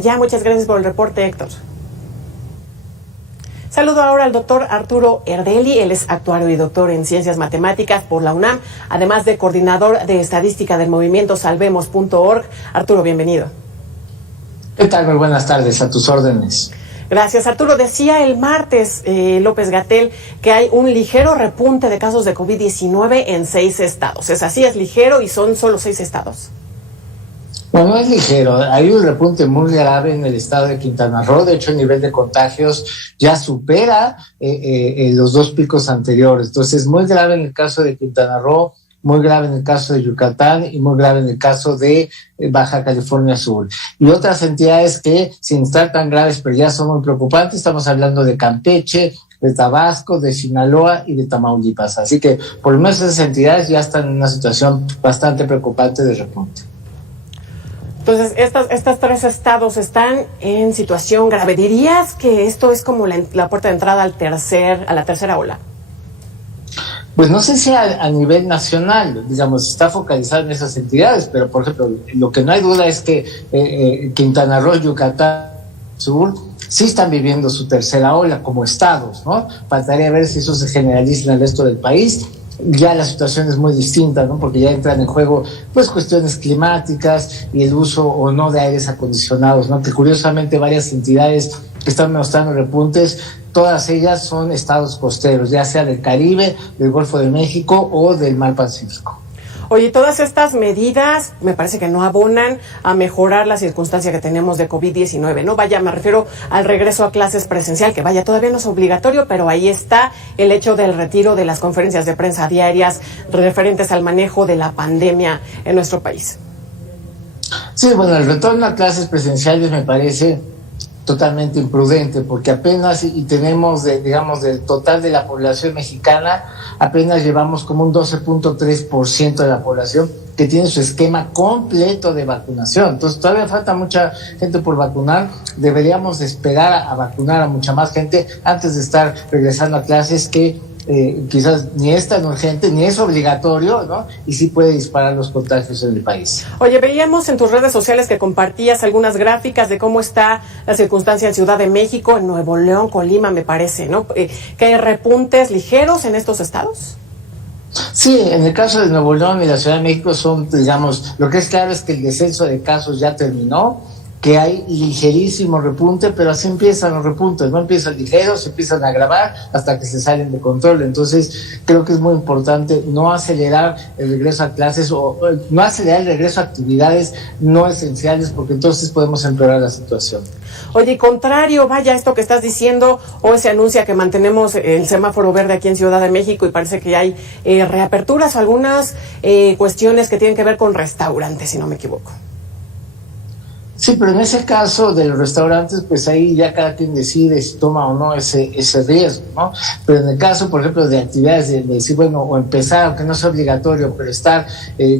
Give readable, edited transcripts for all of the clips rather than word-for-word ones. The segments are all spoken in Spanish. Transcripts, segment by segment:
Ya, muchas gracias por el reporte, Héctor. Saludo ahora al doctor Arturo Erdeli, él es actuario y doctor en Ciencias Matemáticas por la UNAM, además de coordinador de estadística del movimiento Salvemos.org. Arturo, bienvenido. ¿Qué tal? Muy buenas tardes, a tus órdenes. Gracias, Arturo. Decía el martes López-Gatell que hay un ligero repunte de casos de COVID-19 en 6 estados. ¿Es así? ¿Es ligero y son solo 6 estados? Bueno, es ligero. Hay un repunte muy grave en el estado de Quintana Roo. De hecho, el nivel de contagios ya supera los 2 picos anteriores. Entonces, es muy grave en el caso de Quintana Roo, muy grave en el caso de Yucatán y muy grave en el caso de Baja California Sur. Y otras entidades que, sin estar tan graves, pero ya son muy preocupantes, estamos hablando de Campeche, de Tabasco, de Sinaloa y de Tamaulipas. Así que, por lo menos esas entidades ya están en una situación bastante preocupante de repunte. Entonces, estas 3 estados están en situación grave. ¿Dirías que esto es como la puerta de entrada a la tercera ola? Pues no sé si a nivel nacional, digamos, está focalizado en esas entidades, pero, por ejemplo, lo que no hay duda es que Quintana Roo, Yucatán, Sur, sí están viviendo su tercera ola como estados, ¿no? Faltaría ver si eso se generaliza en el resto del país. Ya la situación es muy distinta, ¿no? Porque ya entran en juego, pues, cuestiones climáticas y el uso o no de aires acondicionados, ¿no? Que curiosamente varias entidades que están mostrando repuntes, todas ellas son estados costeros, ya sea del Caribe, del Golfo de México o del Mar Pacífico. Oye, todas estas medidas me parece que no abonan a mejorar la circunstancia que tenemos de COVID-19, ¿no? Vaya, me refiero al regreso a clases presencial, que vaya, todavía no es obligatorio, pero ahí está el hecho del retiro de las conferencias de prensa diarias referentes al manejo de la pandemia en nuestro país. Sí, bueno, el retorno a clases presenciales me parece totalmente imprudente, porque apenas, y tenemos, digamos, del total de la población mexicana, apenas llevamos como un 12.3% de la población que tiene su esquema completo de vacunación. Entonces todavía falta mucha gente por vacunar. Deberíamos esperar a vacunar a mucha más gente antes de estar regresando a clases que quizás ni es tan urgente, ni es obligatorio, ¿no? Y sí puede disparar los contagios en el país. Oye, veíamos en tus redes sociales que compartías algunas gráficas de cómo está la circunstancia en Ciudad de México, en Nuevo León, Colima, me parece, ¿no? ¿Que hay repuntes ligeros en estos estados? Sí, en el caso de Nuevo León y la Ciudad de México son, digamos, lo que es claro es que el descenso de casos ya terminó, que hay ligerísimo repunte, pero así empiezan los repuntes, no empiezan ligeros, se empiezan a agravar hasta que se salen de control. Entonces, creo que es muy importante no acelerar el regreso a clases o no acelerar el regreso a actividades no esenciales, porque entonces podemos empeorar la situación. Oye, contrario, vaya, esto que estás diciendo, hoy se anuncia que mantenemos el semáforo verde aquí en Ciudad de México y parece que hay reaperturas o algunas cuestiones que tienen que ver con restaurantes, si no me equivoco. Sí, pero en ese caso de los restaurantes, pues ahí ya cada quien decide si toma o no ese riesgo, ¿no? Pero en el caso, por ejemplo, de actividades de decir, bueno, o empezar, aunque no sea obligatorio, pero estar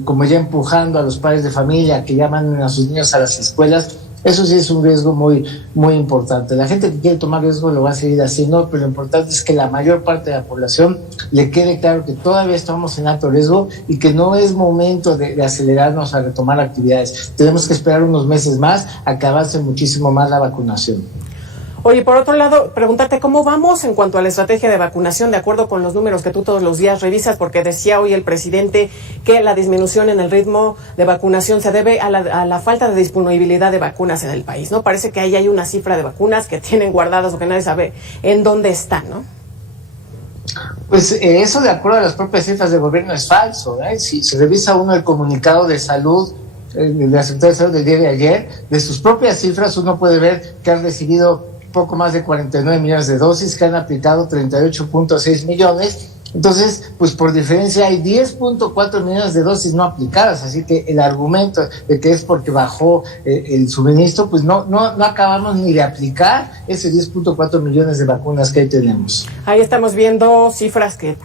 como ya empujando a los padres de familia que ya manden a sus niños a las escuelas, eso sí es un riesgo muy, muy importante. La gente que quiere tomar riesgo lo va a seguir haciendo, pero lo importante es que la mayor parte de la población le quede claro que todavía estamos en alto riesgo y que no es momento de acelerarnos a retomar actividades. Tenemos que esperar unos meses más a que avance muchísimo más la vacunación. Oye, por otro lado, preguntarte cómo vamos en cuanto a la estrategia de vacunación, de acuerdo con los números que tú todos los días revisas, porque decía hoy el presidente que la disminución en el ritmo de vacunación se debe a la falta de disponibilidad de vacunas en el país, ¿no? Parece que ahí hay una cifra de vacunas que tienen guardadas o que nadie sabe en dónde están, ¿no? Pues eso, de acuerdo a las propias cifras del gobierno, es falso, ¿eh? Si se revisa uno el comunicado de salud de la Secretaría de Salud del día de ayer, de sus propias cifras uno puede ver que han recibido poco más de 49 millones de dosis, que han aplicado 38.6 millones. Entonces, pues por diferencia hay 10.4 millones de dosis no aplicadas, así que el argumento de que es porque bajó el suministro, pues no acabamos ni de aplicar ese 10.4 millones de vacunas que ahí tenemos. Ahí estamos viendo cifras que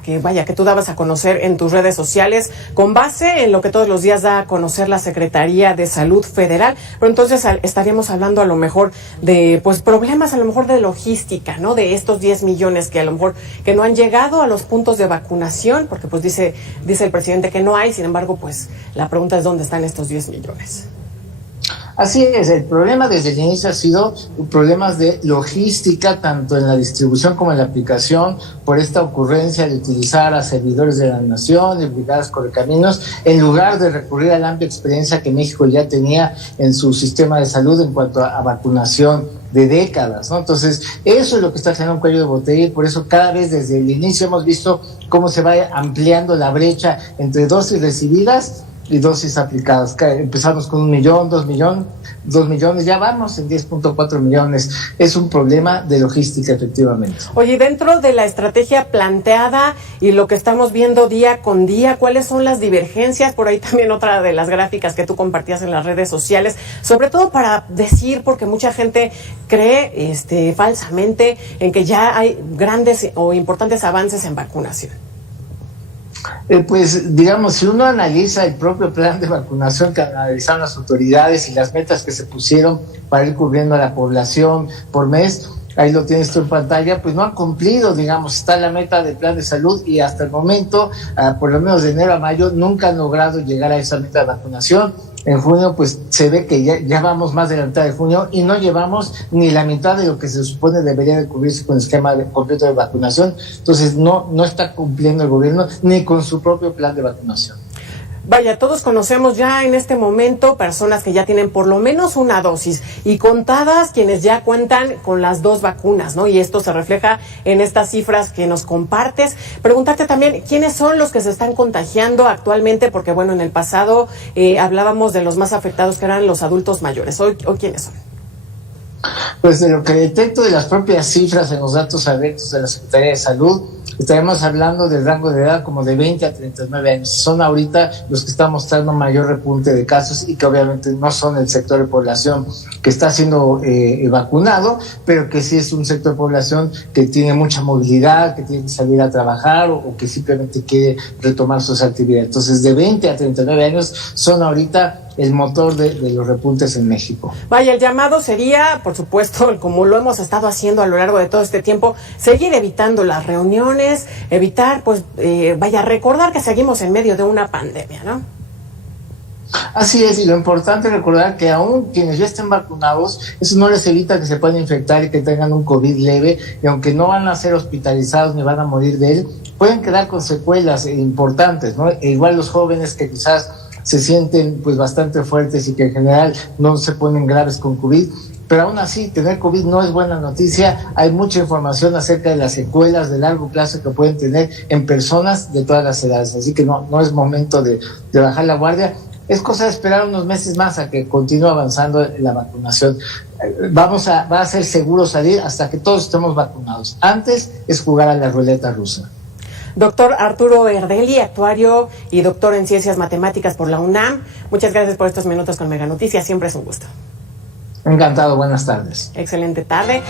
tú dabas a conocer en tus redes sociales, con base en lo que todos los días da a conocer la Secretaría de Salud Federal, pero entonces estaríamos hablando a lo mejor de pues problemas a lo mejor de logística, ¿no? De estos 10 millones que a lo mejor que no han llegado a los puntos de vacunación, porque pues dice el presidente que no hay, sin embargo, pues la pregunta es dónde están estos 10 millones. Así es, el problema desde el inicio ha sido problemas de logística, tanto en la distribución como en la aplicación, por esta ocurrencia de utilizar a servidores de la nación y brigadas correcaminos, en lugar de recurrir a la amplia experiencia que México ya tenía en su sistema de salud en cuanto a vacunación de décadas, ¿no? Entonces, eso es lo que está generando un cuello de botella y por eso cada vez desde el inicio hemos visto cómo se va ampliando la brecha entre dosis recibidas y dosis aplicadas. Empezamos con 1 millón, 2 millones, ya vamos en 10.4 millones. Es un problema de logística, efectivamente. Oye, dentro de la estrategia planteada y lo que estamos viendo día con día, ¿cuáles son las divergencias? Por ahí también otra de las gráficas que tú compartías en las redes sociales, sobre todo para decir, porque mucha gente cree falsamente en que ya hay grandes o importantes avances en vacunación. Pues digamos, si uno analiza el propio plan de vacunación que analizaron las autoridades y las metas que se pusieron para ir cubriendo a la población por mes, ahí lo tienes tú en pantalla, pues no han cumplido, digamos, está la meta del plan de salud y hasta el momento, por lo menos de enero a mayo, nunca han logrado llegar a esa meta de vacunación. En junio, pues se ve que ya vamos más de la mitad de junio y no llevamos ni la mitad de lo que se supone debería de cubrirse con el esquema completo de vacunación. Entonces no está cumpliendo el gobierno ni con su propio plan de vacunación. Vaya, todos conocemos ya en este momento personas que ya tienen por lo menos una dosis y contadas quienes ya cuentan con las 2 vacunas, ¿no? Y esto se refleja en estas cifras que nos compartes. Preguntarte también, ¿quiénes son los que se están contagiando actualmente? Porque, bueno, en el pasado hablábamos de los más afectados que eran los adultos mayores. ¿Hoy quiénes son? Pues de lo que detecto de las propias cifras en los datos abiertos de la Secretaría de Salud, estaremos hablando del rango de edad como de 20 a 39 años. Son ahorita los que están mostrando mayor repunte de casos y que obviamente no son el sector de población que está siendo vacunado, pero que sí es un sector de población que tiene mucha movilidad, que tiene que salir a trabajar o que simplemente quiere retomar sus actividades. Entonces, de 20 a 39 años son ahorita el motor de los repuntes en México. Vaya, el llamado sería, por supuesto, como lo hemos estado haciendo a lo largo de todo este tiempo, seguir evitando las reuniones, evitar, recordar que seguimos en medio de una pandemia, ¿no? Así es, y lo importante es recordar que aún quienes ya estén vacunados, eso no les evita que se puedan infectar y que tengan un COVID leve, y aunque no van a ser hospitalizados ni van a morir de él, pueden quedar con secuelas importantes, ¿no? E igual los jóvenes que quizás se sienten pues bastante fuertes y que en general no se ponen graves con COVID, pero aún así tener COVID no es buena noticia. Hay mucha información acerca de las secuelas de largo plazo que pueden tener en personas de todas las edades, así que no es momento de bajar la guardia. Es cosa de esperar unos meses más a que continúe avanzando la vacunación. Va a ser seguro salir hasta que todos estemos vacunados. Antes es jugar a la ruleta rusa. Doctor Arturo Erdeli, actuario y doctor en Ciencias Matemáticas por la UNAM. Muchas gracias por estos minutos con Mega Noticias. Siempre es un gusto. Encantado, buenas tardes. Excelente tarde.